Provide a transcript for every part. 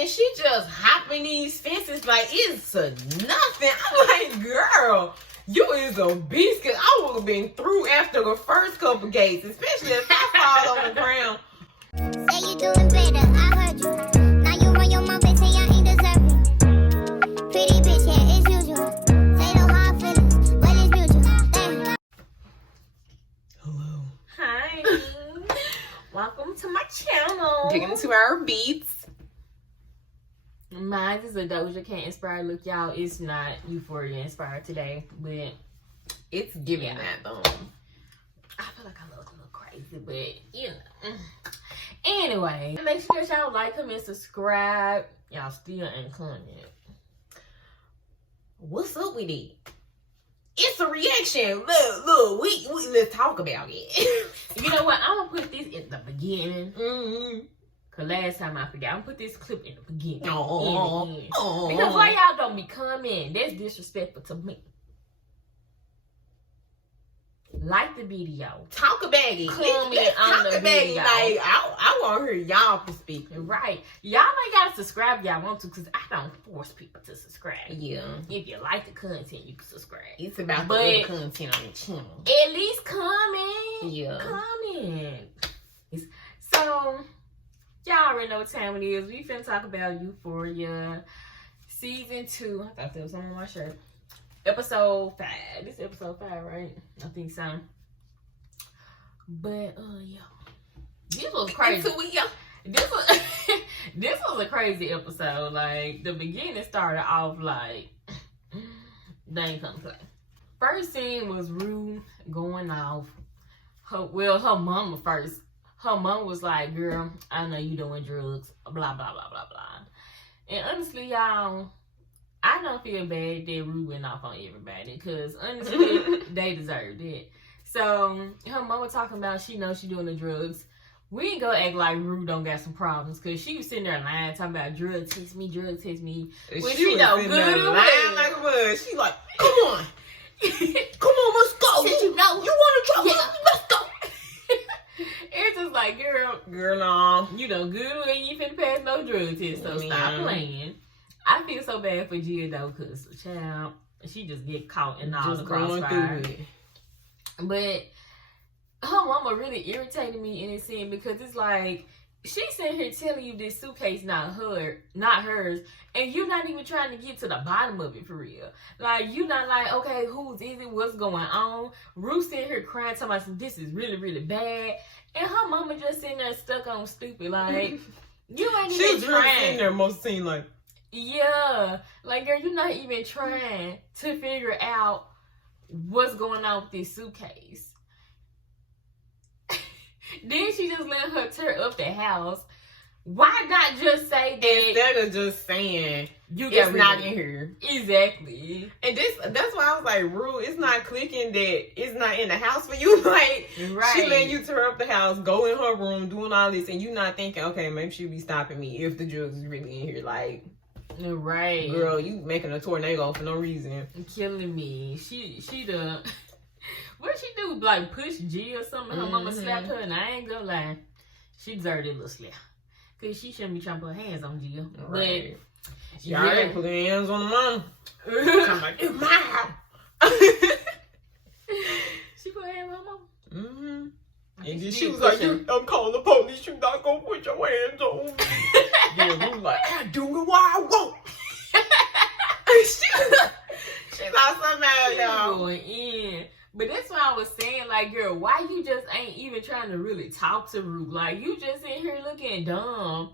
And she just hopping these fences like it's nothing. I'm like, girl, you is a beast. Cause I would have been through after the first couple gates, especially if I fall on the ground. Say you doing better, I heard you. Now you run your mouth and say I ain't deserving. Pretty bitch, yeah, it's usual. Say no hard feelings, well it's mutual. Damn. Hello. Hi. Welcome to my channel. Getting into our beats. Mine is a Doja Cat inspired look, y'all. It's not Euphoria inspired today, but It's giving that though. I feel like I look a little crazy, but you know. Anyway, make sure that y'all like, comment, subscribe. Y'all still ain't comment. What's up with it? It's a reaction. Look, we let's talk about it. You know what? I'm gonna put this in the beginning. Mm-hmm. Cause last time I forgot, I'm gonna put this clip in the beginning. Oh, Because why y'all don't be coming? That's disrespectful to me. Like the video. Talk about it. Comment Let's on talk the about it. video. Like I want to hear y'all perspective. Right. Y'all ain't gotta subscribe if y'all want to, because I don't force people to subscribe. Yeah, If you like the content, you can subscribe. it's about But- the other content on the channel. At least comment. Yeah. Comment. So, y'all already know what time it is. We finna talk about Euphoria Season 2. I thought there was something on my shirt. Episode 5. This is episode 5, right? I think so. But, yeah. This was crazy. Until we go. This was this was a crazy episode. Like, the beginning started off like they ain't come play. First scene was Rue going off. Her mama first. Her mom was like, "Girl, I know you doing drugs, blah blah blah blah blah." And honestly, y'all, I don't feel bad that Rue went off on everybody, because honestly, they deserved it. So her mama talking about she knows she doing the drugs. We ain't gonna act like Rue don't got some problems, because she was sitting there lying, talking about drug test me. And When she she was know sitting good there and lying well. like a bug. She like, come on, come on, let's go. Since you know, you want to try? Yeah. Let's go. It's just like, Girl, no. you know good when you finna pass no drug test, so Yeah. stop playing. I feel so bad for Jill though, because child, she just get caught in all Just the going crossfire. through it. But her mama really irritated me in this scene, because it's like she's sitting here telling you this suitcase not hers, and you're not even trying to get to the bottom of it for real. Like, you not like, okay, whose is it? What's going on? Ruth sitting here crying, talking about this is really, really bad, and her mama just sitting there stuck on stupid. Like, you ain't She even was really sitting trying. there most of the scene like, Yeah, like, girl, you're not even trying to figure out what's going on with this suitcase. Then she just let her tear up the house. Why not just say that instead of just saying you it's got not rid in of it? here. Exactly. And that's why I was like, Rue, it's not clicking that it's not in the house for you. Like, Right. she letting you tear up the house, go in her room, doing all this, and you not thinking, okay, maybe she'll be stopping me if the drugs is really in here. Like, Right. girl, you making a tornado for no reason. Killing me. She the what she do? Like, push G or something? Her mama slapped her, and I ain't gonna lie, she deserved a little slap. Cause she shouldn't be trying to put her hands on Jill. Right. But She already put her hands on the mom. I'm like, it's my house. She put her hands on her mama. Mm-hmm. I think And then did she was push like, her. I'm calling the police. You not gonna put your hands on me. Then Rue like, I do it what I want. she lost her mind, She y'all. going in. But that's why I was saying, like, girl, why you just ain't even trying to really talk to Rue? Like, you just in here looking dumb.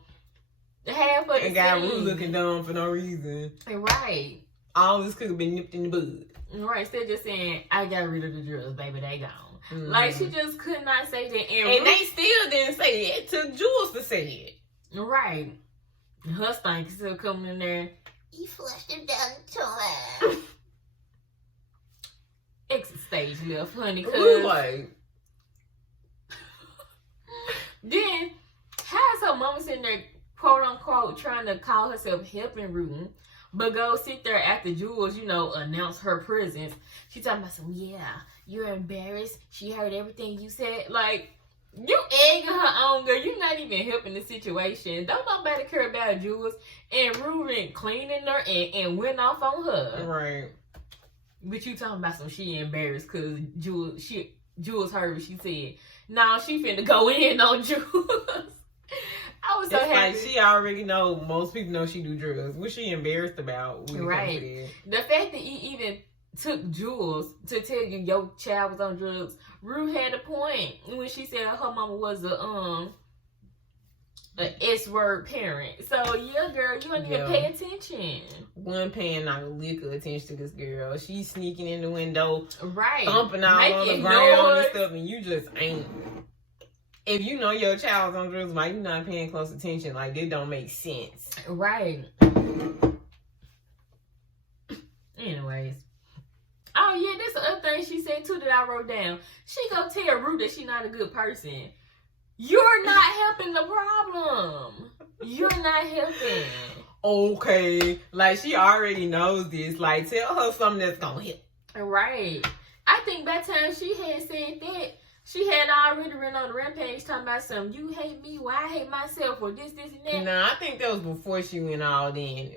Half of the And got Rue scene. looking dumb for no reason. Right. All this could have been nipped in the bud. Right. Instead of just saying, I got rid of the drugs, baby, they gone. Mhm. Like, she just could not say that. And Rue- they still didn't say it. It took Jules to say it. Right. Her stank still coming in there. You flushed him down the toilet. Exit stage left, honey. Rue Cause like, then, how is her mama sitting there, quote unquote, trying to call herself helping Rue, but go sit there after Jules, announce her presence? She talking about some, yeah, you're embarrassed. She heard everything you said. Like, You egging her on, girl. You not even helping the situation. Don't nobody care about Jules. And Ruben cleaning her and went off on her. Right. But you talking about some she embarrassed because Jules heard what she said. Nah, she finna go in on Jules. I was so happy. Like she already know, most people know she do drugs. What she embarrassed about? Right. The fact that he even took Jules to tell you your child was on drugs, Rue had a point when she said her mama was a S-word parent. So yeah, girl, you don't even pay attention. One paying not a lick of attention to this girl. She's sneaking in the window, right, thumping all on the ground and stuff, and you just ain't. If you know your child's on drugs, like you're not paying close attention, like it don't make sense. Right. Anyways. Oh yeah, that's the other thing she said too that I wrote down. She go tell Rue that she not a good person. You're not helping the problem. You're not helping. Okay. Like, she already knows this. Like, tell her something that's gonna help. Right. I think by the time she had said that, she had already run on the rampage talking about something. You hate me, why I hate myself, or this, and that. No, I think that was before she went all in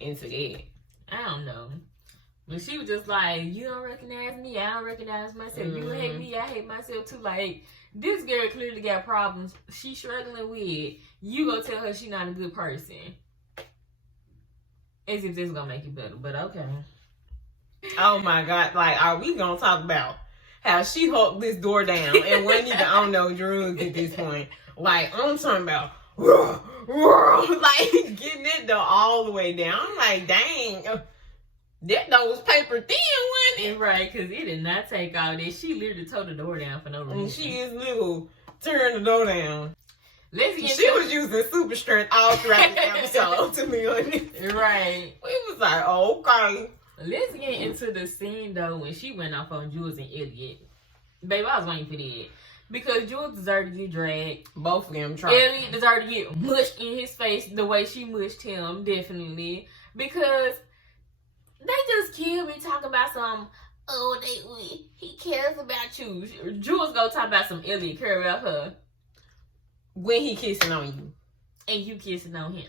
into that. I don't know. But she was just like, you don't recognize me, I don't recognize myself. You hate me, I hate myself too. Like, this girl clearly got problems she's struggling with. You go tell her she not a good person. As if this is gonna make it better, but okay. Oh my God, like, are we gonna talk about how she hulked this door down and wasn't even on no drugs at this point? Like, I'm talking about, like, getting that door all the way down. I'm like, dang. That door was paper thin, wasn't it? Right, because it did not take all this. She literally tore the door down for no reason. And she is little, tearing the door down. She was using super strength all throughout the episode, to be honest. Right. We was like, oh, okay. Let's get into the scene, though, when she went off on Jules and Elliot. Babe, I was waiting for that. Because Jules deserved to get dragged. Both of them tried. Elliot deserved to get mushed in his face the way she mushed him, definitely. Because they just killed me talking about some, he cares about you. Jules go talk about some Elliot care about her. When he kissing on you. And you kissing on him.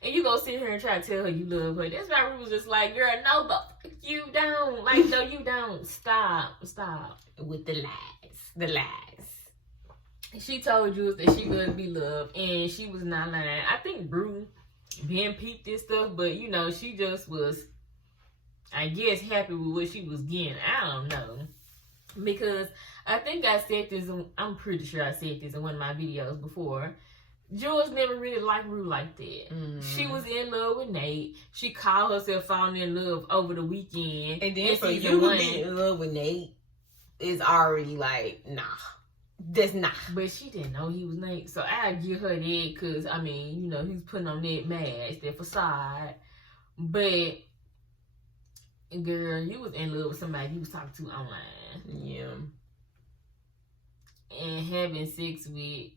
And you go sit here and try to tell her you love her. That's why Ruth was just like, girl, no, but you don't. Like, no, you don't. Stop. With the lies. She told Jules that she loved to be loved. And she was not lying. I think Ruth been peeped this stuff. But, you know, she just was, I guess, happy with what she was getting. I don't know. Because I think I said this, I'm pretty sure I said this in one of my videos before. Jules never really liked Rue like that. She was in love with Nate. She called herself falling in love over the weekend. And then for you to be in love with Nate is already like, nah. That's not. But she didn't know he was Nate. So I give her that because, I mean, you know, he was putting on that mask, that facade. But, girl, you was in love with somebody you was talking to online. Yeah. And having sex with,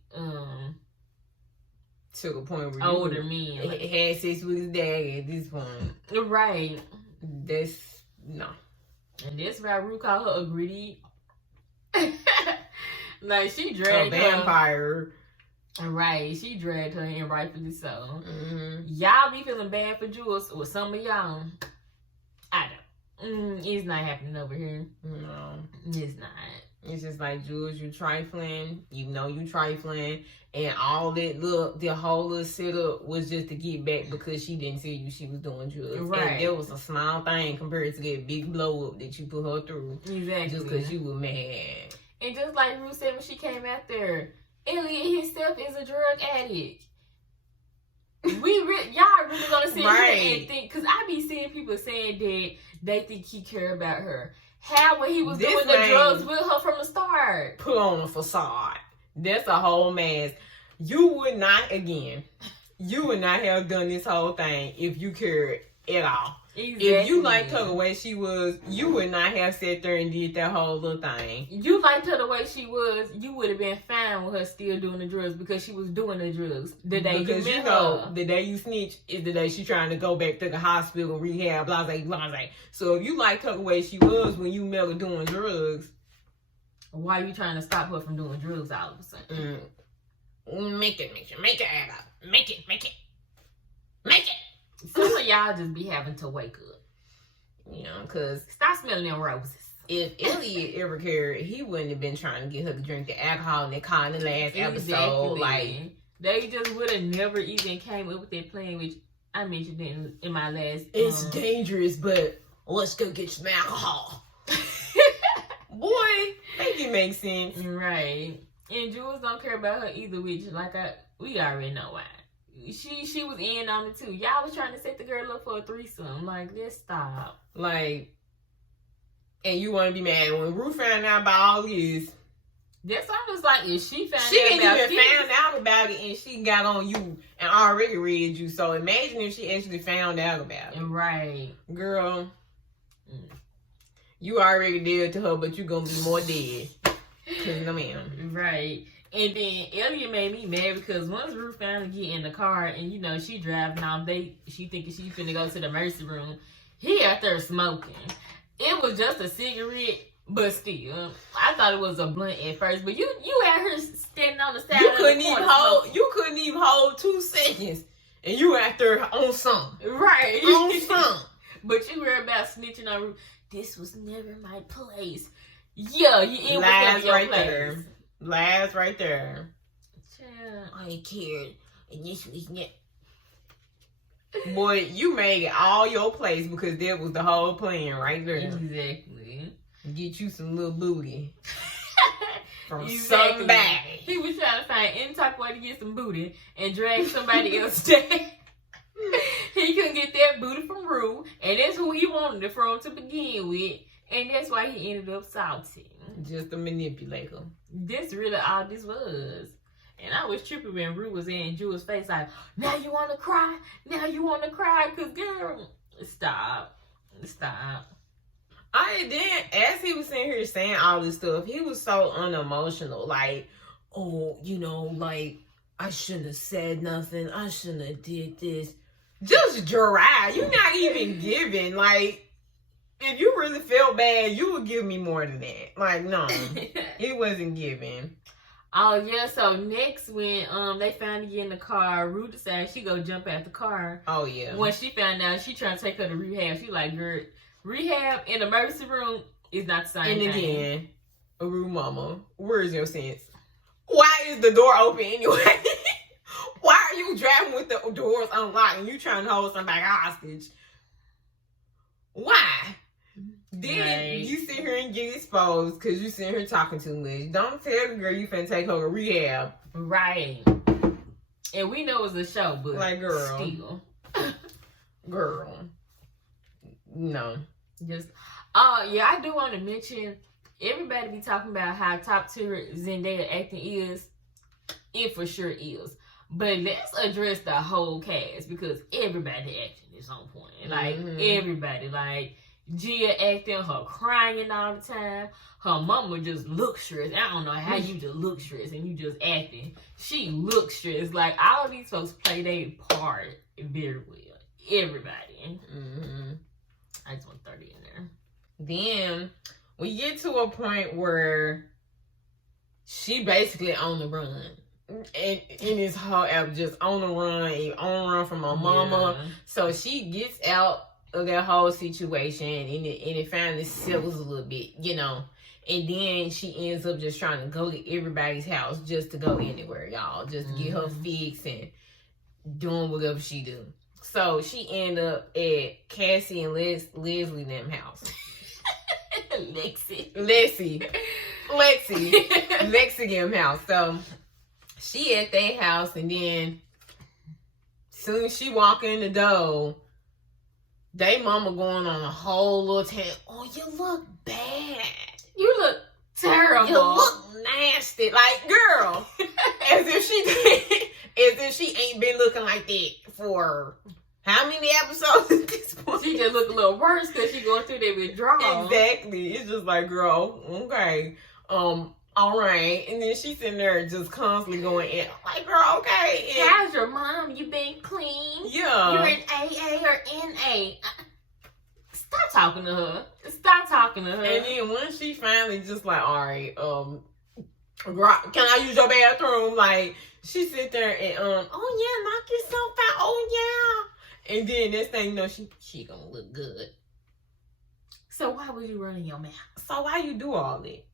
to a point where older men had sex with his dad at this point. Right. That's no. And that's why Rue called her a gritty. Like she dragged a vampire. Right. She dragged her in, rightfully so. Y'all be feeling bad for Jules, or some of y'all. I don't. It's not happening over here. No. It's not. It's just like, Jules, you trifling. You know you trifling. And all that, the whole little setup was just to get back because she didn't tell you she was doing drugs. Right. And it was a small thing compared to that big blow up that you put her through. Exactly. Just because you were mad. And just like Ruth said when she came out there, Elliot himself is a drug addict. Y'all really gonna sit here and think, because I be seeing people saying that they think he care about her. How when he was doing the drugs with her from the start? Put on a facade. That's a whole mask. You would not have done this whole thing if you cared at all. Exactly. If you liked her the way she was, you would not have sat there and did that whole little thing. You liked her the way she was, you would have been fine with her still doing the drugs because she was doing the drugs the day because you met her. The day you snitch is the day she's trying to go back to the hospital, rehab, blah, blah, blah. So if you liked her the way she was when you met her doing drugs, Why are you trying to stop her from doing drugs all of a sudden? Make it add up. Make it. Some of y'all just be having to wake up. You know, because Stop smelling them roses. if Elliot ever cared, he wouldn't have been trying to get her to drink the alcohol in the car in the last episode. Like, they just would have never even came up with that plan, which I mentioned in my last. it's dangerous, but let's go get some alcohol. Boy, make it make sense. Right. And Jules don't care about her either, which we already know why. She was in on it too. Y'all was trying to set the girl up for a threesome. Like, let's stop. Like, and you want to be mad when Ruth found out about all this. That's almost like if she found She out didn't about even this, found out about it, and she got on you and already read you. So imagine if she actually found out about it. Right. Girl, you already dead to her, but you gonna be more dead. Cause no ma'am. Right. And then Elliot made me mad because once Ruth finally get in the car and, you know, she driving off, she thinking she finna go to the mercy room. He out there smoking. It was just a cigarette, but still. I thought it was a blunt at first, but you out here standing on the side You of couldn't the even corner hold. smoking. You couldn't even hold 2 seconds, and you out there on some. Right. On some. But you were about snitching on Ruth. This was never my place. Yeah, it was never Lies your right place. there. Lies right there. Child. I cared, and this was not. Boy, you made it all your place because that was the whole plan right there. Exactly. Get you some little booty from Exactly. somebody. He was trying to find any type of way to get some booty and drag somebody else down. He couldn't get that booty from Rue, and that's who he wanted it from to begin with, and that's why he ended up salty. Just a manipulator. This really all this was. And I was tripping when Rue was in Jules' face like, now you want to cry? Now you want to cry? Because, girl, stop. I then, as he was sitting here saying all this stuff, he was so unemotional. Like, oh, you know, like, I shouldn't have said nothing. I shouldn't have did this. Just dry. You're not even giving. Like, if you really felt bad, you would give me more than that. Like, no, it wasn't giving. Oh, yeah, so next when they found you in the car, Rue decided she go jump out the car. Oh, yeah. When she found out, she trying to take her to rehab. She like, girl, rehab in the emergency room is not the same thing. And again, Rue mama, where's your sense? Why is the door open anyway? Why are you driving with the doors unlocked and you trying to hold somebody hostage? Why? Then Right. you sit here and get exposed because you sit here talking too much. Don't tell the girl you finna take her to rehab. Right. And we know it's a show, but Like, girl. still. Girl. No. Just, yeah, I do want to mention, everybody be talking about how top tier Zendaya acting is. It for sure is. But let's address the whole cast because everybody acting is on point. Like, everybody. Like, Gia acting, her crying all the time. Her mama just looks stressed. I don't know how you just look stressed and you just acting. She looks stressed. Like, all of these folks play their part very well. Everybody. I just want to throw it in there. Then we get to a point where she basically on the run. And in this whole app, just on the run from her mama. Yeah. So she gets out of that whole situation and it finally settles a little bit, you know. And then she ends up just trying to go to everybody's house just to go anywhere, y'all. Just to get her fix and doing whatever she do. So she end up at Cassie and Leslie them house. Lexi them house. So she at their house, and then soon as she walk in the door, they mama going on a whole little tangent. Oh, you look bad. You look terrible. You look nasty. Like, girl, as if she ain't been looking like that for how many episodes at this point? She just look a little worse because she going through that withdrawal. Exactly. It's just like, girl, okay. All right. And then she's sitting there just constantly going in. Like, girl, okay. And how's your mom? You been clean? yeah. You're in AA or NA? Stop talking to her. Stop talking talking to her. And then once she finally just like, all right, can I use your bathroom? Like, she sit there and, oh yeah, knock yourself out. Oh yeah. And then this thing, you know, she gonna look good. So why was you running your mouth? So why you do all that?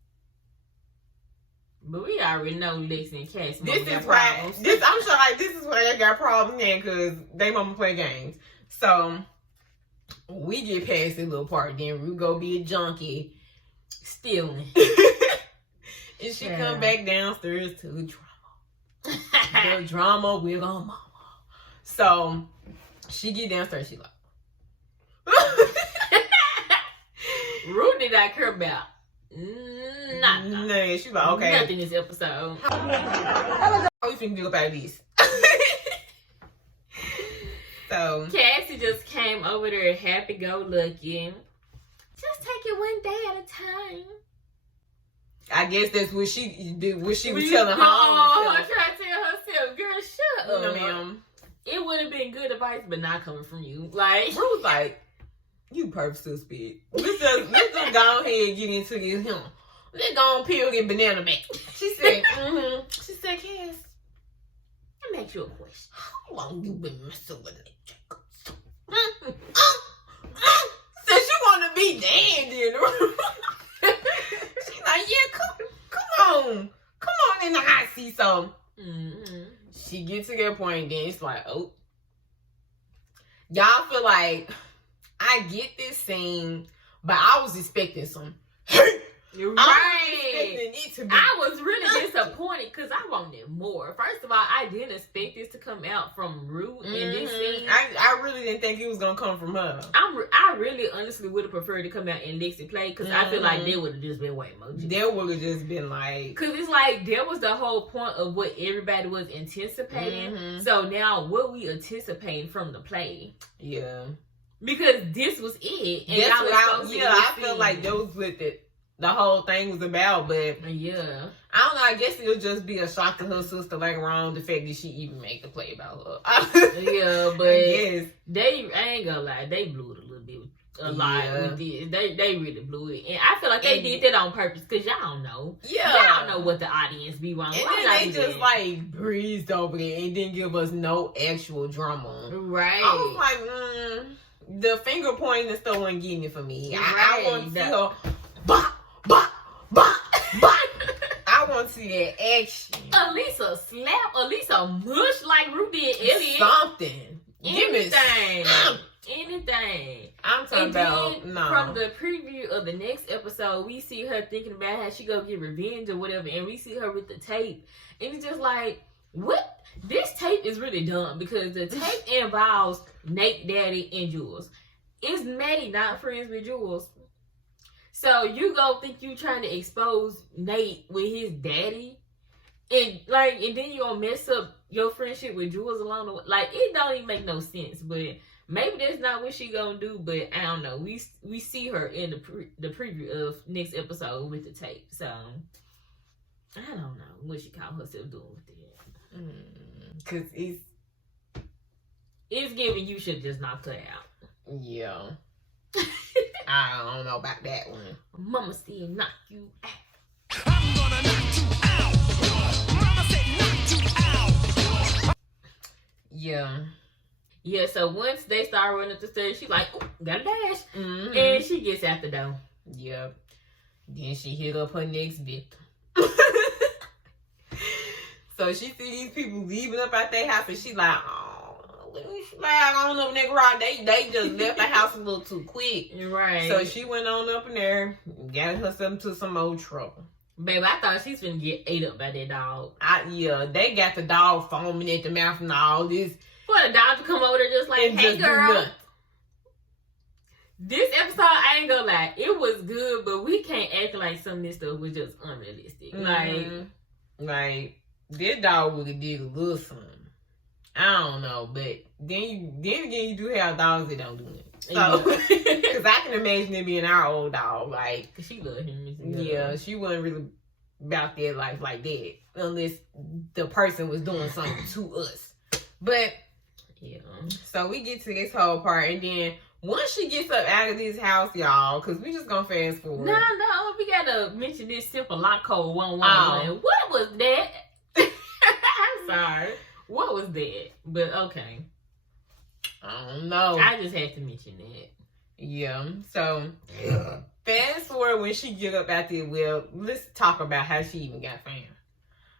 But we already know Lex and Cass. This is why. I'm sure like this is why they got problems now because they mama play games. So we get past the little part, then we go be a junkie, stealing, and she come back downstairs to the drama. The drama with our mama. So she get downstairs. She like, Ruth did not care about nothing. Nah, she like, okay. Nothing this episode. How you think do about this? So Cassie just came over there happy go lucky. Just take it one day at a time. I guess that's what she did. What she was You telling her. I tried to tell herself, girl, shut up. No, ma'am. It would have been good advice, but not coming from you. Like, Ruth like, you purposely speak. Let's just go ahead and get into this. Let's go on peel get banana back. She said, She said, Cass, let me ask you a question. how long you been messing with that chick? Said she want to be dandy in the room. She's like, yeah, come on in the hot seat. So she gets to that point, then it's like, oh, y'all feel like I get this scene, but I was expecting some. You're right. I was really disappointed because I wanted more. First of all, I didn't expect this to come out from Ruth in this scene. I really didn't think it was gonna come from her. I really honestly would have preferred to come out and Lexi play because I feel like they would have just been way more. There would have just been like, because it's like there was the whole point of what everybody was anticipating. So now what we anticipating from the play? Yeah, because this was it. And that's what I feel scene. like that was what the whole thing was about. But yeah, I don't know. I guess it'll just be a shock to her sister later on the fact that she even made the play about her. Yeah, but yes, I ain't gonna lie, they blew it a little bit. A lot with this. They really blew it, and I feel like they did that on purpose because y'all know. Yeah, y'all know what the audience be wanting. And then they just like breezed over it and didn't give us no actual drama. Right. I was like, the finger pointing and stuff wasn't getting it for me. I want to see her, bah, bah, bah, bah. I want to see that action. At least a slap, at least a mush like Ruth did Elliot. Something. Anything. Anything. I'm talking about from the preview of the next episode, we see her thinking about how she go get revenge or whatever, and we see her with the tape, and it's just like, what? This tape is really dumb because the tape involves Nate, Daddy, and Jules. Is Maddie not friends with Jules? So you go think you trying to expose Nate with his daddy, and then you gonna mess up your friendship with Jules along the way. Like, it don't even make no sense, but. Maybe that's not what she gonna do, but I don't know. We see her in the preview of next episode with the tape, so I don't know what she called herself doing with it. Cause it's giving you should just knock her out. Yeah. I don't know about that one. Mama said knock you out. I'm gonna knock you out. Mama said knock you out. Yeah. Yeah, so once they start running up the stairs, she's like, "Ooh, got a dash." And she gets out the door. Yep. Then she hit up her next victim. So she see these people leaving up out their house, and she like, oh, let me slide on up in that garage. They just left the house a little too quick. Right. So she went on up in there, got herself into some old trouble. Baby, I thought she's gonna get ate up by that dog. Yeah, they got the dog foaming at the mouth and all this. For the dog to come over there just like, And hey just girl. This episode, I ain't gonna lie, it was good, but we can't act like some of this stuff was just unrealistic. Like this dog would have did a little something. I don't know, but then again, you do have dogs that don't do it. So, because I can imagine it being our old dog, like, cause she loved him. Yeah, she wasn't really about their life like that, unless the person was doing something to us. But yeah, so we get to this whole part, and then once she gets up out of this house, y'all, because we just gonna fast forward. No, we gotta mention this simple lock code 111. Oh. What was that? I'm sorry. What was that? But okay. I don't know. I just had to mention that. Yeah. So fast forward when she get up out there. Well, let's talk about how she even got found.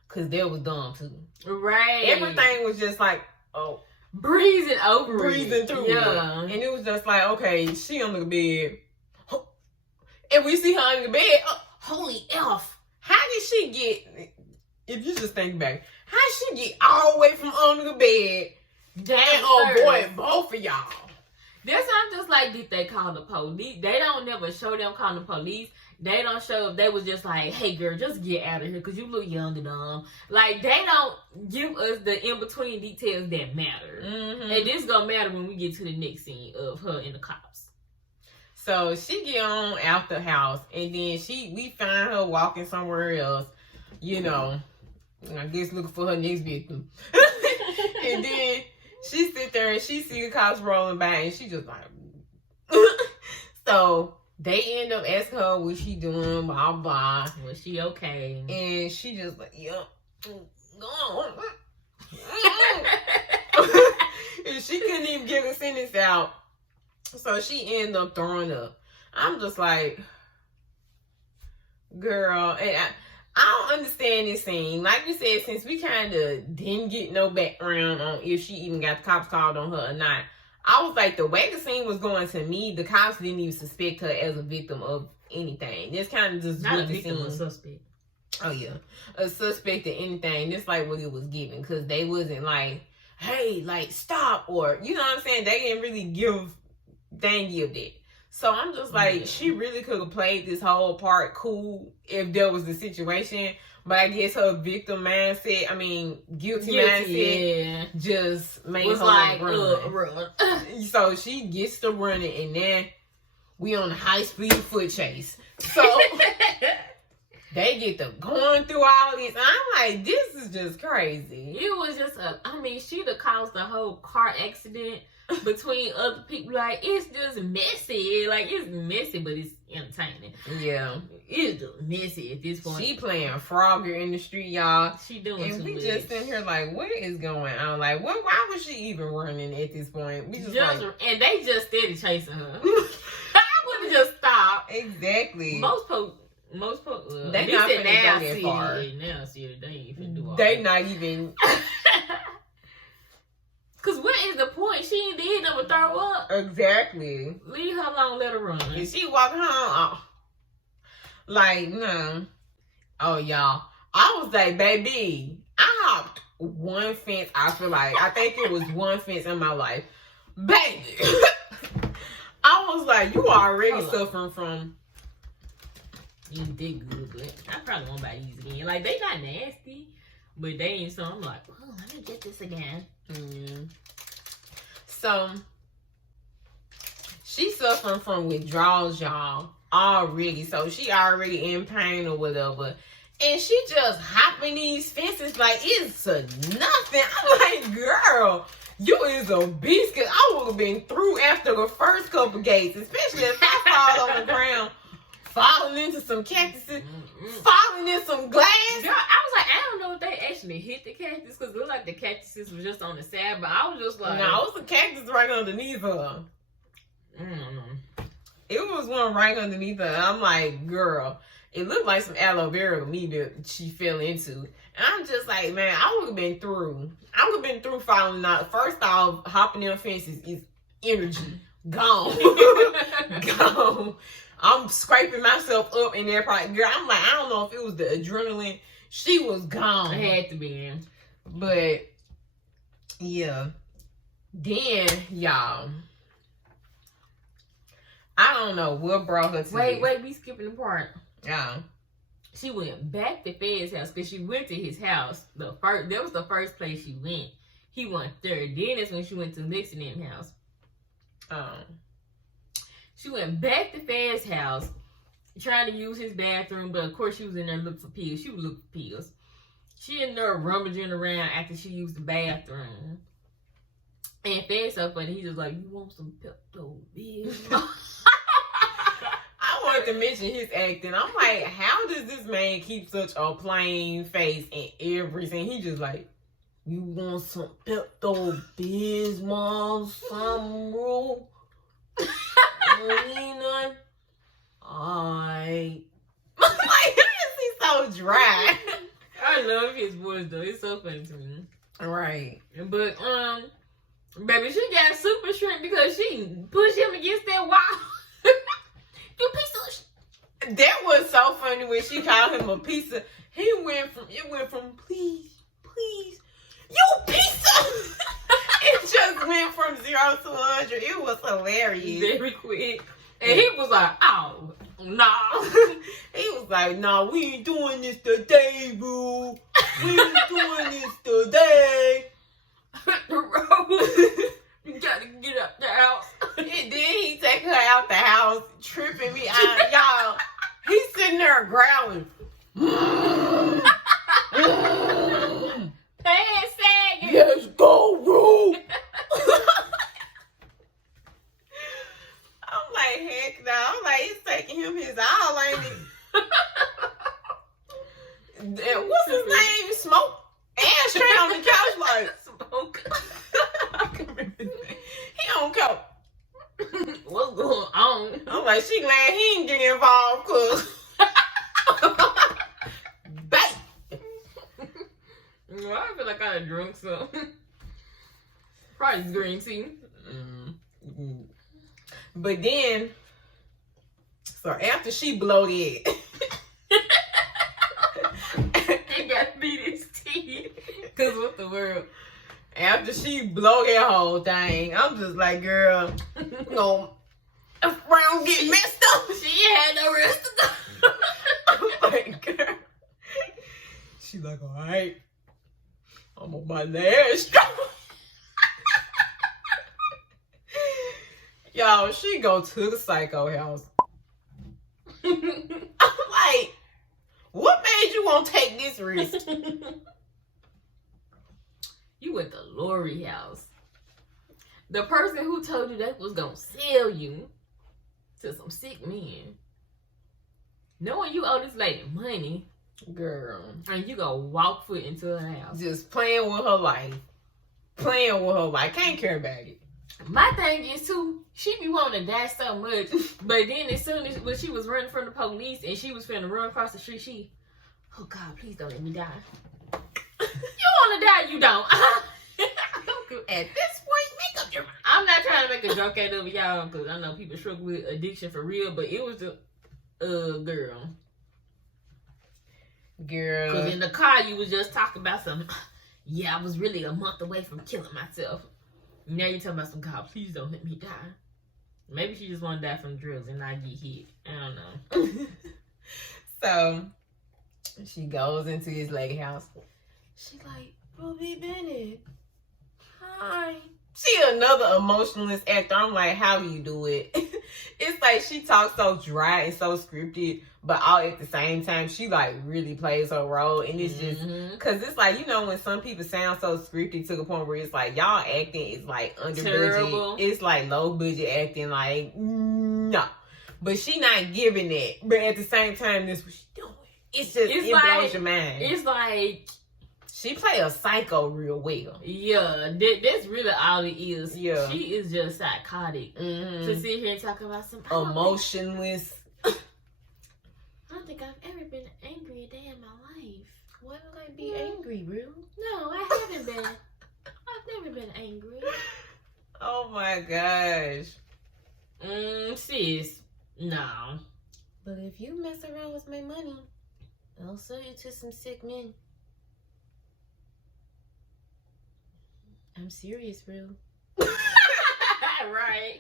Cause that was dumb too. Right. Everything was just like, breezing over breathing it. through it. Yeah. And it was just like, okay, she under the bed. And we see her under the bed. Holy F. How did she get, if you just think back, how did she get all the way from under the bed and avoid both of y'all? That's why I'm just like, did they call the police? They don't never show them calling the police. They don't show if they was just like, hey girl, just get out of here because you look young and dumb. Like, they don't give us the in-between details that matter. Mm-hmm. And this gonna matter when we get to the next scene of her and the cops. So she get on out the house, and then we find her walking somewhere else, you know, I guess looking for her next victim. And then she sit there and she see the cops rolling by, and she just like, so they end up asking her what she doing, blah blah. Was she okay? And she just like, yep, go on. And she couldn't even get a sentence out. So she ended up throwing up. I'm just like, girl, and I don't understand this scene. Like you said, since we kind of didn't get no background on if she even got the cops called on her or not, I was like, the way the scene was going to me, the cops didn't even suspect her as a victim of anything. It's kind of just not what a the victim, scene. a suspect. Oh yeah, a suspect of anything. That's like what it was given, because they wasn't like, hey, like stop, or you know what I'm saying. They didn't really give that. So I'm just like, she really could have played this whole part cool if there was the situation. But I guess her victim mindset, guilty mindset, just made was her like, run. So she gets to running, and then we on a high speed foot chase. So they get to going through all this. And I'm like, this is just crazy. It was just she'd have caused the whole car accident between other people. Like, it's just messy. Like, it's messy, but it's entertaining. Yeah. It's just messy at this point. She playing Frogger in the street, y'all. She doing and too we much. just sitting here like, what is going on? Like, why was she even running at this point? We just and they just steady chasing her. I would have just stopped. Exactly. Most people, they not finna now go that see far. it. Now see it. They ain't even do all They that. not even. Cause what is the point? She ain't did nothing but throw up. Exactly. Leave her alone, let her run. And she walk home. Like, no. Oh, y'all. I was like, baby, I hopped one fence. I think it was one fence in my life. Baby. I was like, you already suffering from. You did good, but I probably won't buy these again. Like, they not nasty, but they ain't, so I'm like, oh, let me get this again. So she's suffering from withdrawals, y'all, already. So she already in pain or whatever, and she just hopping these fences like it's a nothing. I'm like, girl, you is a beast. Cause I would have been through after the first couple gates, especially if I fall on the ground, falling into some cactuses, falling in some glass. Girl, I was like, I don't know if they actually hit the cactus, because it looked like the cactuses was just on the side, but I was just like, No, it was a cactus right underneath her. I don't know. It was one right underneath her. I'm like, girl, it looked like some aloe vera to me that she fell into. And I'm just like, man, I would have been through. I would have been through falling out. First off, hopping in fences is energy. Gone. Gone. I'm scraping myself up in there. Probably, girl, I'm like, I don't know if it was the adrenaline. She was gone. It had to be. But, yeah. Then, y'all, I don't know what brought her to Wait, this. we skipping the part. Yeah. She went back to Fed's house, because she went to his house. That was the first place she went. He went there. Then that's when she went to Lexington's house. She went back to Fed's house, trying to use his bathroom, but of course she was in there looking for pills. She was looking for pills. She in there rummaging around after she used the bathroom. And Fed's so funny. He's just like, you want some Pepto-Bismol? I wanted to mention his acting. I'm like, how does this man keep such a plain face in everything? He just like, you want some Pepto-Bismol, some bro? None? Alright. I'm like, how is he so dry? I love his voice though. It's so funny to me. Right. But baby, she got super strength because she pushed him against that wall. You piece of shit. That was so funny when she called him a piece of. It went from please, you piece of. It just went from 0 to 100. It was hilarious. Very quick. And he was like, oh, no. He was like, nah, we ain't doing this today, boo. We ain't doing this today. The road. You gotta get out the house. And then he take her out the house, tripping me out. Y'all, he's sitting there growling. Pants sagging. Let's go, bro. I'm like, heck no. I'm like, it's taking him his all, ain't it? And what's his name? Smoke ashtray on the couch, like Smoke. I can remember his name. He on couch. What's going on? I'm like, she glad he ain't get involved, cause bang. Well, I feel like I done drunk some. Probably green tea. But then, so after she blowed it, He got beat his teeth. Cause what the world? after she blow that whole thing, I'm just like, girl, you know, around get messed up. She had no rest to go. I'm like, girl. She like, all right, I'm on my last straw. Y'all, she go to the psycho house. I'm like, what made you want to take this risk? You at the Lori house. The person who told you they was gonna sell you to some sick men. Knowing you owe this lady money, Girl, and you go walk foot into her house. just playing with her life. Can't care about it. My thing is too, she be wanting to die so much, but then as soon as when she was running from the police and she was finna run across the street, oh God, please don't let me die. You wanna die, you don't. At this point, make up your mind. I'm not trying to make a joke out of y'all because I know people struggle with addiction for real, but it was the girl. Girl. Because in the car you was just talking about some. Yeah, I was really a month away from killing myself. Now you're talking about some. God, please don't let me die. Maybe she just want to die from drugs and not get hit. I don't know. So she goes into his lady house. She like, Ruby Bennett. Hi. She another emotionless actor. I'm like, how you do it? It's like she talks so dry and so scripted, but all at the same time, she like really plays her role. And it's just, cause it's like, you know, when some people sound so scripted to the point where it's like, y'all acting is like under Terrible. budget. It's like low budget acting, like, no. But she not giving it. But at the same time, this what she doing. It's just, it blows your mind. It's like, She play a psycho real well. yeah, that's really all it is. Yeah. She is just psychotic. To sit here and talk about some Emotionless. I don't think I've ever been angry a day in my life. Why would I be angry, real? No, I haven't been. I've never been angry. Oh my gosh. Sis, no. But if you mess around with my money, I'll sell you to some sick men. I'm serious, real. Right.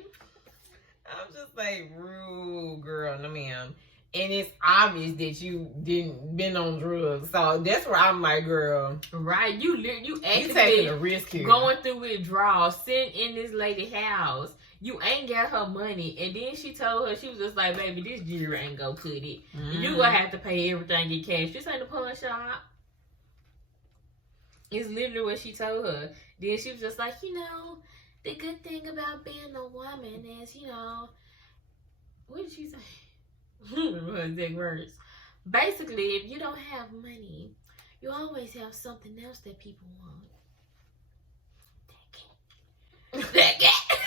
I'm just like, real girl, no ma'am. And it's obvious that you didn't been on drugs. So that's where I'm like, girl, Right. You you actually taking a risk here. going through withdrawals, sitting in this lady house. You ain't got her money. And then she told her, she was just like, baby, this jewelry ain't gonna cut it. You gonna have to pay everything in cash. This ain't a pawn shop. It's literally what she told her. Then she was just like, you know, the good thing about being a woman is, you know, what did she say? I don't remember her exact words. Basically, if you don't have money, you always have something else that people want. That cat.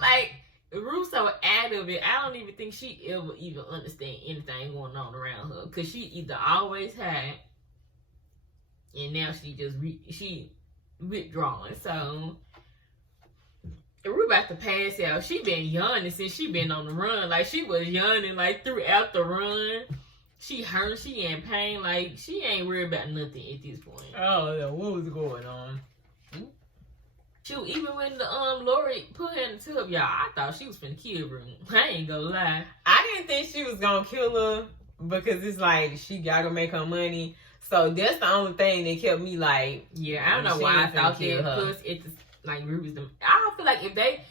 Like, Ruth's so out of it, I don't even think she ever even understand anything going on around her. Because she either always had, and now she just she withdrawing. So Ruth about to pass out. She been yawning since she been on the run. Like, she was yawning like throughout the run. She hurt, she in pain. Like, she ain't worried about nothing at this point. Oh, yeah, what was going on? Shoot, even when the Lori put her in the tub, y'all, I thought she was finna kill Ruth. I ain't gonna lie. I didn't think she was gonna kill her because it's like she gotta make her money. So that's the only thing that kept me like, yeah, I don't know she why I ain't finna thought kill that. her. Plus, it's like Ruth was the. I feel like if they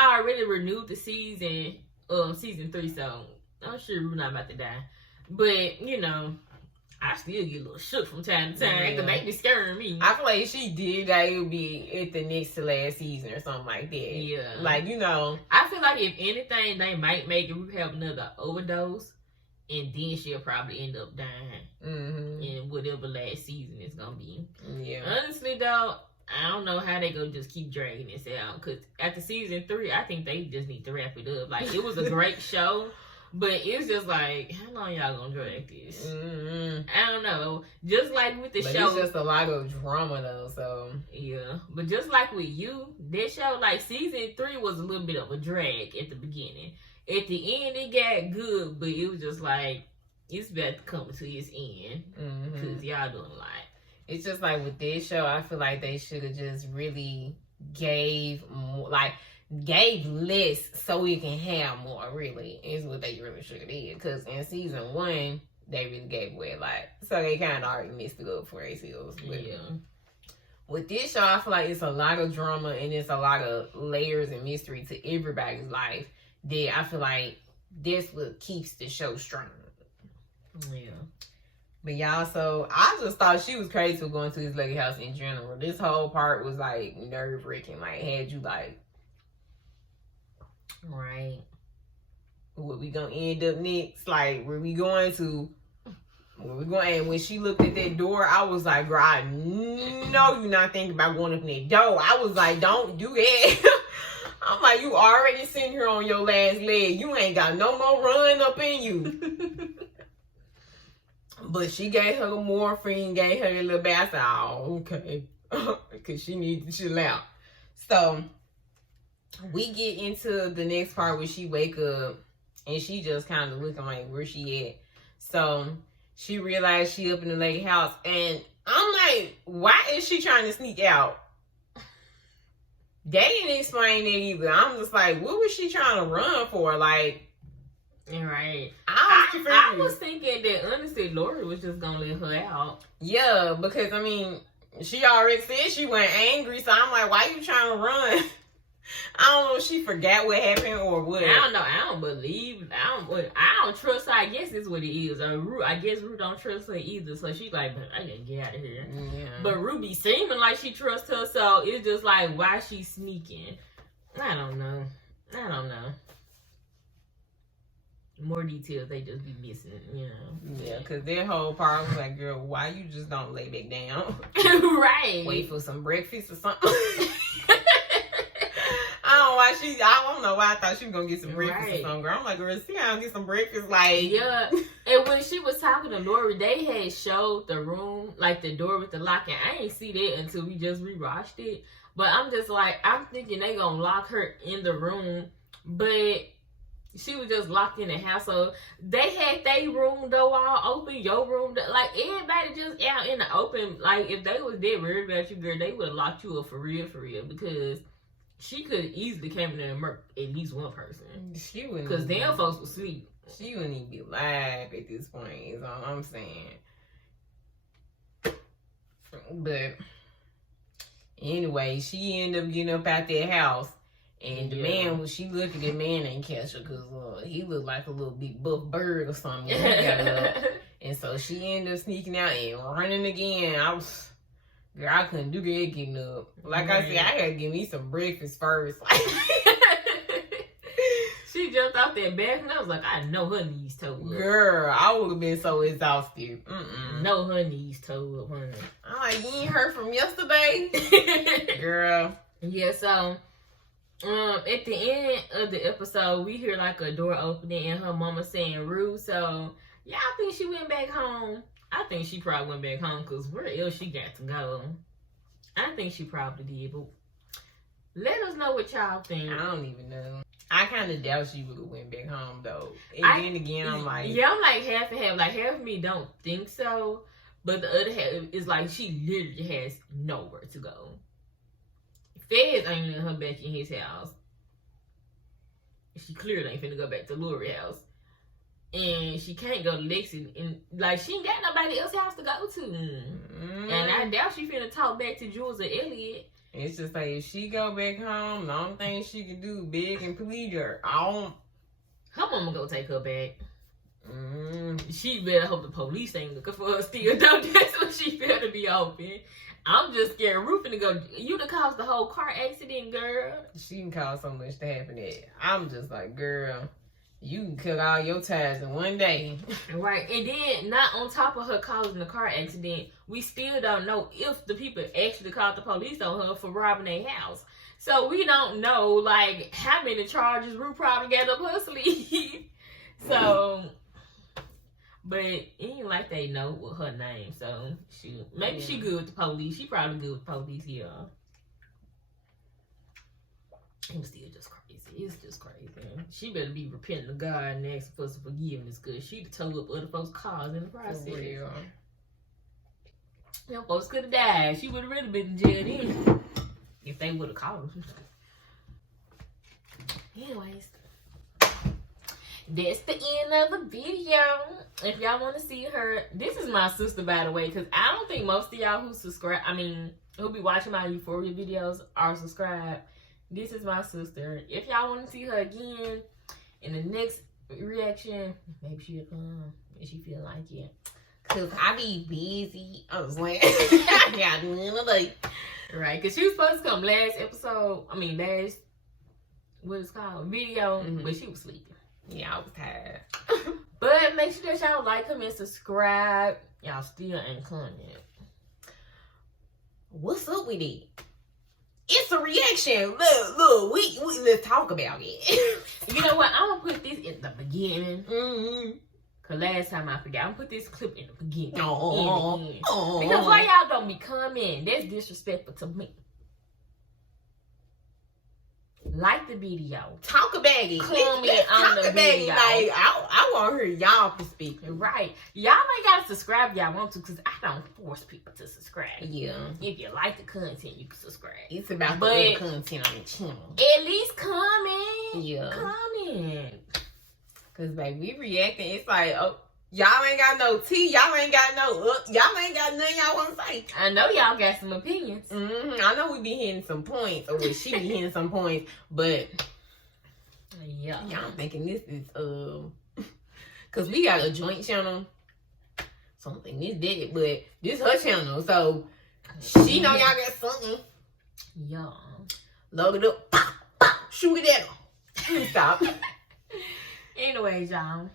already renewed the season 3, so I'm sure Ruth not about to die. But you know, I still get a little shook from time to time. Yeah. The baby scaring me. I feel like she did that it would be at the next to last season or something like that. Yeah. Like, you know. I feel like if anything, they might make Ruth have another overdose, and then she'll probably end up dying in whatever last season it's gonna be. Yeah. Honestly, though, I don't know how they gonna just keep dragging this out. Cause after season 3, I think they just need to wrap it up. Like, it was a great show, but it's just like, how long y'all gonna drag this? I don't know. Just like with the But show, it's just a lot of drama though, so. yeah. But just like with you, that show, like, season 3 was a little bit of a drag at the beginning. At the end, it got good, but it was just like, it's about to come to its end. Because y'all doing a lot. It's just like with this show, I feel like they should have just really gave more, like, gave less so we can have more, really, is what they really should have did. Because in season 1, they really gave away a lot. So they kind of already messed it up for themselves. But Yeah. with this show, I feel like it's a lot of drama and it's a lot of layers and mystery to everybody's life that I feel like that's what keeps the show strong. Yeah. But y'all, so I just thought she was crazy for going to this lady house in general. This whole part was like nerve-wracking. Like, had you like, Right. what we gonna end up next? Like, where we going to? Where we going? And when she looked at that door, I was like, girl, I know you're not thinking about going up in that door. I was like, don't do that. I'm like, you already sitting here on your last leg. You ain't got no more run up in you. But she gave her the morphine, gave her a little bit. I said, oh, okay. Because she needs to chill out. So, we get into the next part where she wake up and she just kind of looking like where she at. So, she realized she up in the lake house. And I'm like, why is she trying to sneak out? They didn't explain that either. I'm just like, what was she trying to run for? Like, Right. I I was thinking that, honestly, Lori was just going to let her out. Yeah, because, I mean, she already said she went angry. So, I'm like, why you trying to run? I don't know if she forgot what happened or what. I don't know. I don't trust her. I guess is what it is. I guess Ruth don't trust her either. So she like, I gotta get out of here. Yeah. But Ruby seeming like she trusts her. So it's just like, why she sneaking? I don't know. More details they just be missing, you know. Yeah, because their whole part was like, girl, why you just don't lay back down? Right. Wait for some breakfast or something. I don't know why I thought she was gonna get some breakfast or something. Girl, I'm like, girl, see how I get some breakfast, like, yeah. And when she was talking to Lori, they had showed the room, like the door with the lock, and I ain't see that until we just rewatched it. But I'm just like, I'm thinking they gonna lock her in the room, but she was just locked in the house. So they had their room door all open, your room door, like everybody just out in the open. Like if they was that worried about you, girl, they would have locked you up for real, because she could easily came in there and murk at least one person. She wouldn't. Because damn folks was asleep. She wouldn't even be alive at this point, is all I'm saying. But anyway, she ended up getting up out that house. And the man, when she looked at the man, ain't catch her because he looked like a little big buff bird or something. When he got up. And so she ended up sneaking out and running again. Girl, I couldn't do that getting up. Like I said, I gotta give me some breakfast first. She jumped out that bed and I was like, I know her knees toe up. Girl, I would have been so exhausted. No, her knees toe up, honey. I'm like, you ain't heard from yesterday? Girl. Yeah, so at the end of the episode, we hear like a door opening and her mama saying Rue. So y'all think she went back home? I think she probably went back home because where else she got to go? I think she probably did, but let us know what y'all think. I don't even know. I kind of doubt she would have went back home though. And then again, I'm like, yeah, I'm like half and half. Like half of me don't think so, but the other half is like she literally has nowhere to go. Feds ain't letting her back in his house. She clearly ain't finna go back to Lori's house. And she can't go to Lexi. And like she ain't got nobody else's house to go to. And I doubt she finna talk back to Jules or Elliot. It's just like if she go back home, the only thing she can do big and plead her. Her mama go take her back. She better hope the police ain't looking for her still. Though that's what she better be open. I'm just scared Ruth finna go. You done caused the whole car accident, girl. She can cause so much to happen that I'm just like, girl, you can cut all your ties in one day. Right. And then not on top of her causing the car accident, we still don't know if the people actually called the police on her for robbing their house. So we don't know like how many charges Ruth probably got up her sleeve. So but it ain't like they know what her name, so maybe she good with the police. She probably good with the police, yeah. It was still just crazy. It's just crazy. She better be repenting to God and asking for some forgiveness because she'd tow up other folks' cars in the process. Yeah. Them folks could have died. She would have really been in jail then if they would have called her. Anyways, that's the end of the video. If y'all want to see her, this is my sister, by the way, because I don't think most of y'all who be watching my Euphoria videos are subscribed. This is my sister. If y'all want to see her again in the next reaction, maybe she'll come if she feel like it. Cause I be busy. I was like, I got nothing like. Right, because she was supposed to come last what it's called, video, but she was sleeping. Yeah, I was tired. But make sure that y'all like, comment, subscribe. Y'all still ain't comment. What's up with it? It's a reaction. Look, we let's talk about it. You know what? I'm gonna put this in the beginning. Cause last time I forgot, I'm gonna put this clip in the beginning. Because why y'all don't be coming? That's disrespectful to me. Like the video. Talk about it. Comment on the video. Like, I want to hear y'all perspective. Right. Y'all ain't gotta subscribe if y'all want to, because I don't force people to subscribe. Yeah. If you like the content, you can subscribe. It's about the other content on the channel. At least comment. Yeah. Comment. Because, baby, we reacting. It's like, oh, y'all ain't got no tea. Y'all ain't got no y'all ain't got nothing y'all want to say. I know y'all got some opinions. I know we be hitting some points, or she be hitting some points, but yeah, y'all thinking this is because we got a joint channel. Something is dead, but this her channel, so she know y'all got something. Yeah, load it up, pop, pop, shoot it at her. Stop. Anyways, y'all.